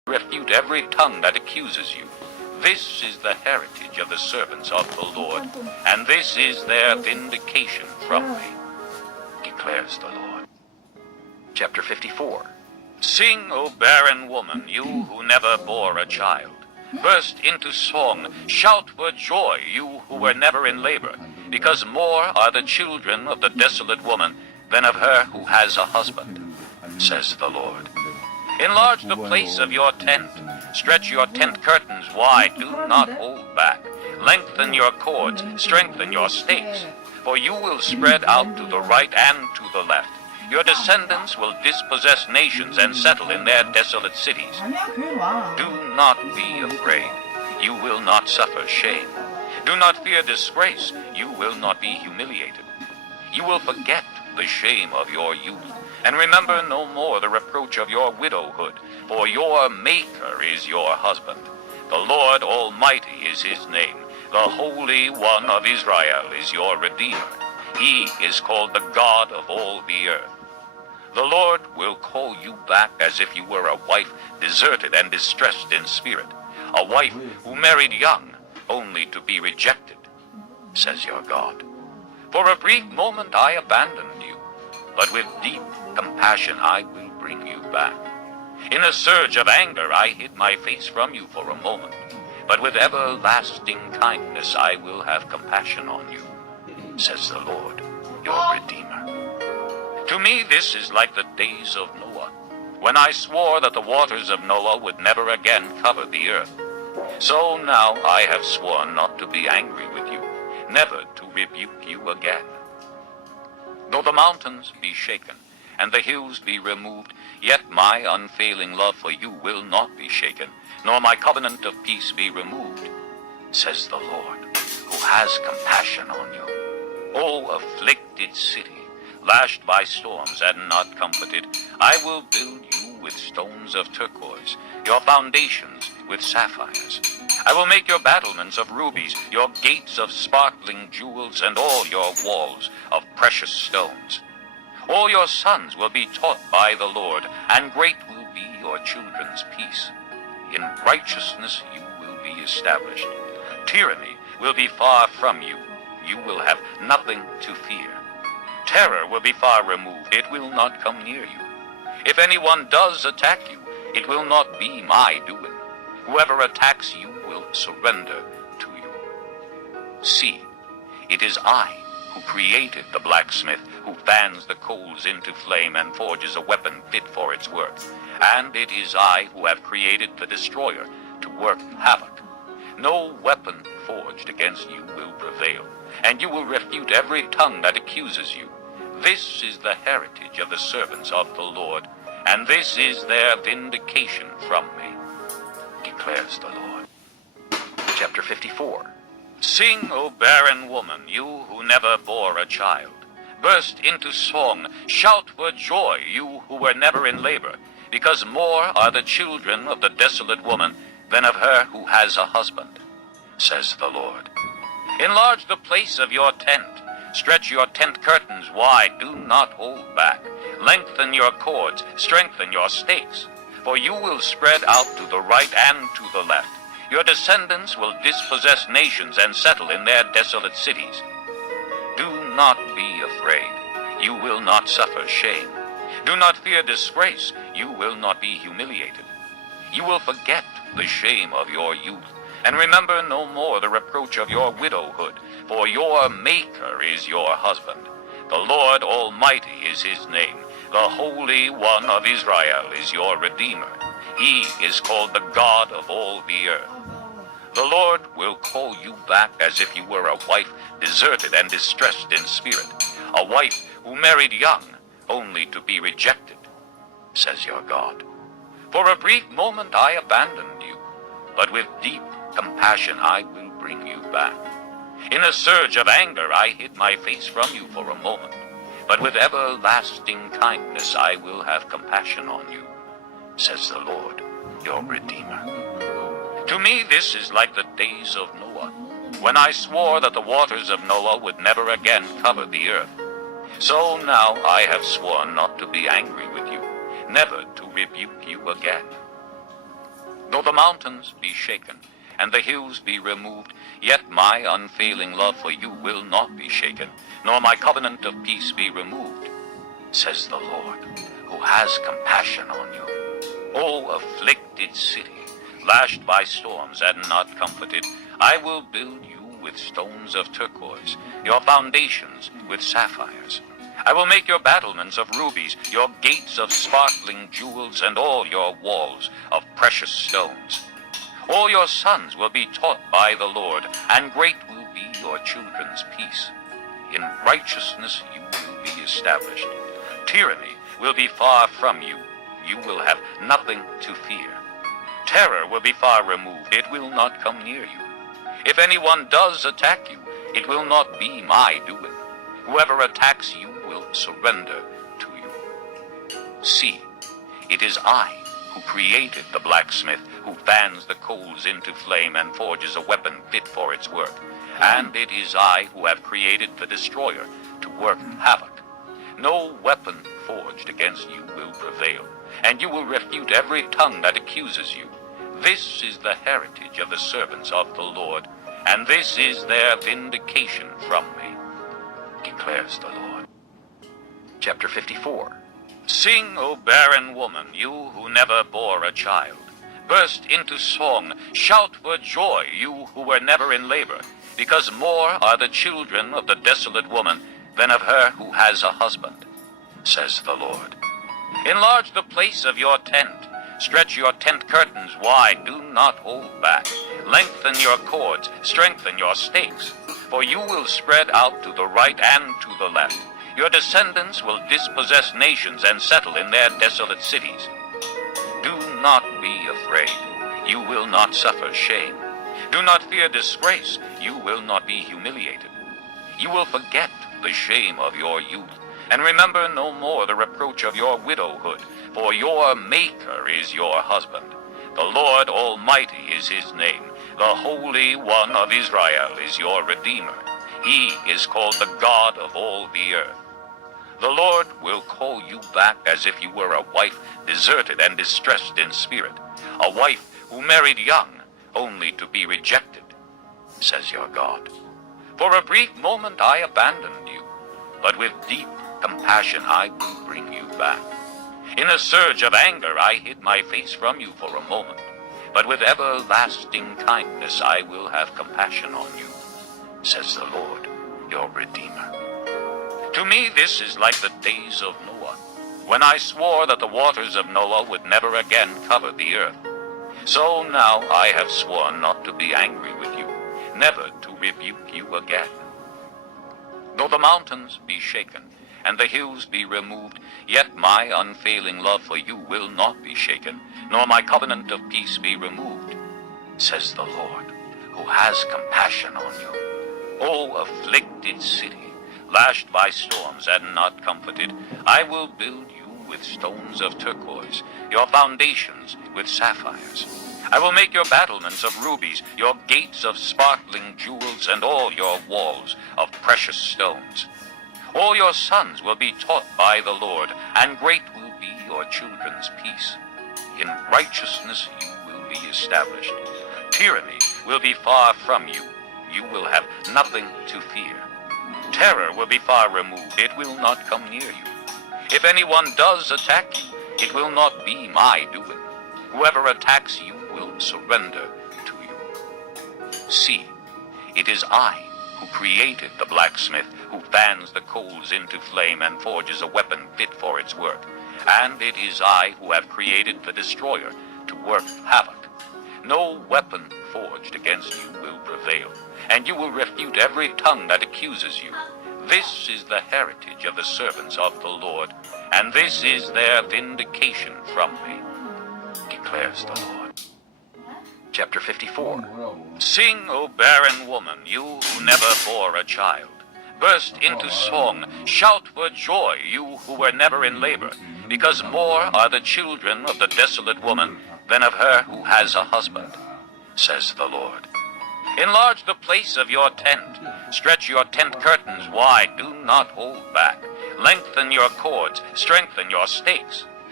refute every tongue that accuses you. This is the heritage of the servants of the Lord, and this is their vindication from me, declares the Lord. Chapter 54. Sing, O barren woman, you who never bore a child. Burst into song, shout for joy, you who were never in labor, because more are the children of the desolate woman than of her who has a husband, says the Lord. Enlarge the place of your tent. Stretch your tent curtains wide. Do not hold back. Lengthen your cords. Strengthen your stakes. For you will spread out to the right and to the left. Your descendants will dispossess nations and settle in their desolate cities. Do not be afraid. You will not suffer shame. Do not fear disgrace. You will not be humiliated. You will forget the shame of your youth, and remember no more the reproach of your widowhood, for your Maker is your husband. The Lord Almighty is his name. The Holy One of Israel is your Redeemer. He is called the God of all the earth. The Lord will call you back as if you were a wife deserted and distressed in spirit, a wife who married young, only to be rejected, says your God. For a brief moment I abandoned you, but with deep compassion I will bring you back. In a surge of anger I hid my face from you for a moment, but with everlasting kindness I will have compassion on you, says the Lord, your Redeemer. To me this is like the days of Noah, when I swore that the waters of Noah would never again cover the earth. So now I have sworn not to be angry with you, never to rebuke you again. Though the mountains be shaken, and the hills be removed, yet my unfailing love for you will not be shaken, nor my covenant of peace be removed, says the Lord, who has compassion on you. O afflicted city, lashed by storms and not comforted, I will build you with stones of turquoise, your foundations with sapphires. I will make your battlements of rubies, your gates of sparkling jewels, and all your walls of precious stones. All your sons will be taught by the Lord, and great will be your children's peace. In righteousness you will be established. Tyranny will be far from you. You will have nothing to fear. Terror will be far removed. It will not come near you. If anyone does attack you, it will not be my doing. Whoever attacks you will surrender to you. See, it is I who created the blacksmith, who fans the coals into flame and forges a weapon fit for its work. And it is I who have created the destroyer to work havoc. No weapon forged against you will prevail, and you will refute every tongue that accuses you. This is the heritage of the servants of the Lord, and this is their vindication from me, declares the Lord. Chapter 54. Sing, O barren woman, you who never bore a child. Burst into song, shout for joy, you who were never in labor, because more are the children of the desolate woman than of her who has a husband, says the Lord. Enlarge the place of your tent. Stretch your tent curtains wide. Do not hold back. Lengthen your cords. Strengthen your stakes. For you will spread out to the right and to the left. Your descendants will dispossess nations and settle in their desolate cities. Do not be afraid. You will not suffer shame. Do not fear disgrace. You will not be humiliated. You will forget the shame of your youth, and remember no more the reproach of your widowhood, for your Maker is your husband. The Lord Almighty is his name. The Holy One of Israel is your Redeemer. He is called the God of all the earth. The Lord will call you back as if you were a wife deserted and distressed in spirit, a wife who married young, only to be rejected, says your God. For a brief moment I abandoned you, but with deep compassion I will bring you back. In a surge of anger I hid my face from you for a moment, but with everlasting kindness I will have compassion on you, says the Lord, your Redeemer. To me this is like the days of Noah, when I swore that the waters of Noah would never again cover the earth. So now I have sworn not to be angry with you, never to rebuke you again. Though the mountains be shaken, and the hills be removed, yet my unfailing love for you will not be shaken, nor my covenant of peace be removed, says the Lord, who has compassion on you. O afflicted city, lashed by storms and not comforted, I will build you with stones of turquoise, your foundations with sapphires. I will make your battlements of rubies, your gates of sparkling jewels, and all your walls of precious stones. All your sons will be taught by the Lord, and great will be your children's peace. In righteousness you will be established. Tyranny will be far from you. You will have nothing to fear. Terror will be far removed. It will not come near you. If anyone does attack you, it will not be my doing. Whoever attacks you will surrender to you. See, it is I who created the blacksmith, who fans the coals into flame and forges a weapon fit for its work. And it is I who have created the destroyer to work havoc. No weapon forged against you will prevail, and you will refute every tongue that accuses you. This is the heritage of the servants of the Lord, and this is their vindication from me, declares the Lord. Chapter 54. Sing, O barren woman, you who never bore a child. Burst into song, shout for joy, you who were never in labor, because more are the children of the desolate woman than of her who has a husband, says the Lord. Enlarge the place of your tent. Stretch your tent curtains wide, do not hold back. Lengthen your cords, strengthen your stakes, for you will spread out to the right and to the left. Your descendants will dispossess nations and settle in their desolate cities. Do not be afraid. You will not suffer shame. Do not fear disgrace. You will not be humiliated. You will forget the shame of your youth, and remember no more the reproach of your widowhood, for your Maker is your husband. The Lord Almighty is his name. The Holy One of Israel is your Redeemer. He is called the God of all the earth. The Lord will call you back as if you were a wife deserted and distressed in spirit, a wife who married young, only to be rejected, says your God. For a brief moment I abandoned you, but with deep compassion I will bring you back. In a surge of anger I hid my face from you for a moment, but with everlasting kindness I will have compassion on you, says the Lord, your Redeemer. To me this is like the days of Noah, when I swore that the waters of Noah would never again cover the earth. So now I have sworn not to be angry with you, never to rebuke you again. Though the mountains be shaken, and the hills be removed, yet my unfailing love for you will not be shaken, nor my covenant of peace be removed, says the Lord, who has compassion on you. O afflicted city, lashed by storms and not comforted, I will build you with stones of turquoise, your foundations with sapphires. I will make your battlements of rubies, your gates of sparkling jewels, and all your walls of precious stones. All your sons will be taught by the Lord, and great will be your children's peace. In righteousness you will be established. Tyranny will be far from you. You will have nothing to fear. Terror will be far removed. It will not come near you. If anyone does attack you, it will not be my doing. Whoever attacks you will surrender to you. See, it is I who created the blacksmith, who fans the coals into flame and forges a weapon fit for its work. And it is I who have created the destroyer to work havoc. No weapon forged against you will prevail, and you will refute every tongue that accuses you. This is the heritage of the servants of the Lord, and this is their vindication from me, declares the Lord. Chapter 54. Sing, O barren woman, you who never bore a child. Burst into song, shout for joy, you who were never in labor, because more are the children of the desolate woman than of her who has a husband, says the Lord. Enlarge the place of your tent. Stretch your tent curtains wide. Do not hold back. Lengthen your cords. Strengthen your stakes.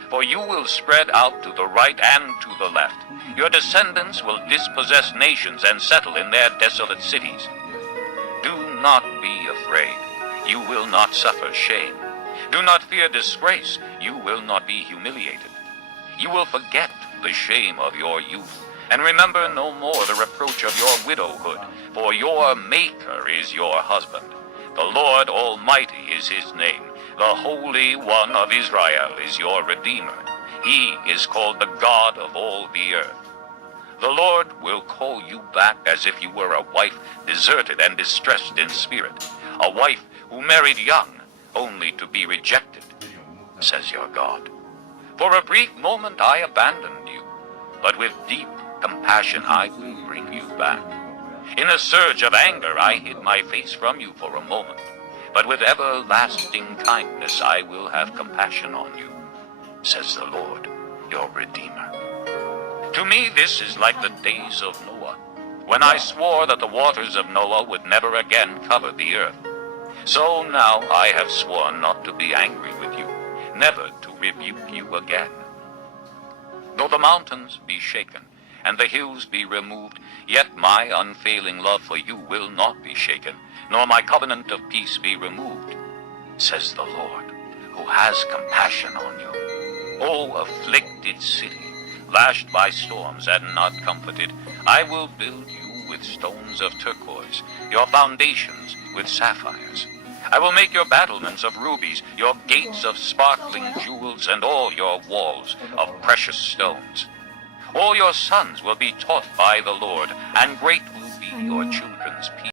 for you will spread out to the right and to the left. Your descendants will dispossess nations and settle in their desolate cities. Do not be afraid. You will not suffer shame. Do not fear disgrace. You will not be humiliated. You will forget the shame of your youth, and remember no more the reproach of your widowhood, for your Maker is your husband. The Lord Almighty is his name. The Holy One of Israel is your Redeemer. He is called the God of all the earth. The Lord will call you back as if you were a wife deserted and distressed in spirit, a wife who married young, only to be rejected, says your God. For a brief moment I abandoned you, but with deep compassion I will bring you back. In a surge of anger I hid my face from you for a moment, but with everlasting kindness I will have compassion on you, says the Lord, your Redeemer. To me this is like the days of Noah, when I swore that the waters of Noah would never again cover the earth. So now I have sworn not to be angry with you, never to rebuke you again. Though the mountains be shaken, and the hills be removed, yet my unfailing love for you will not be shaken, nor my covenant of peace be removed, says the Lord, who has compassion on you. O afflicted city, lashed by storms and not comforted, I will build you with stones of turquoise, your foundations with sapphires. I will make your battlements of rubies, your gates of sparkling jewels, and all your walls of precious stones. All your sons will be taught by the Lord, and great will be your children's peace.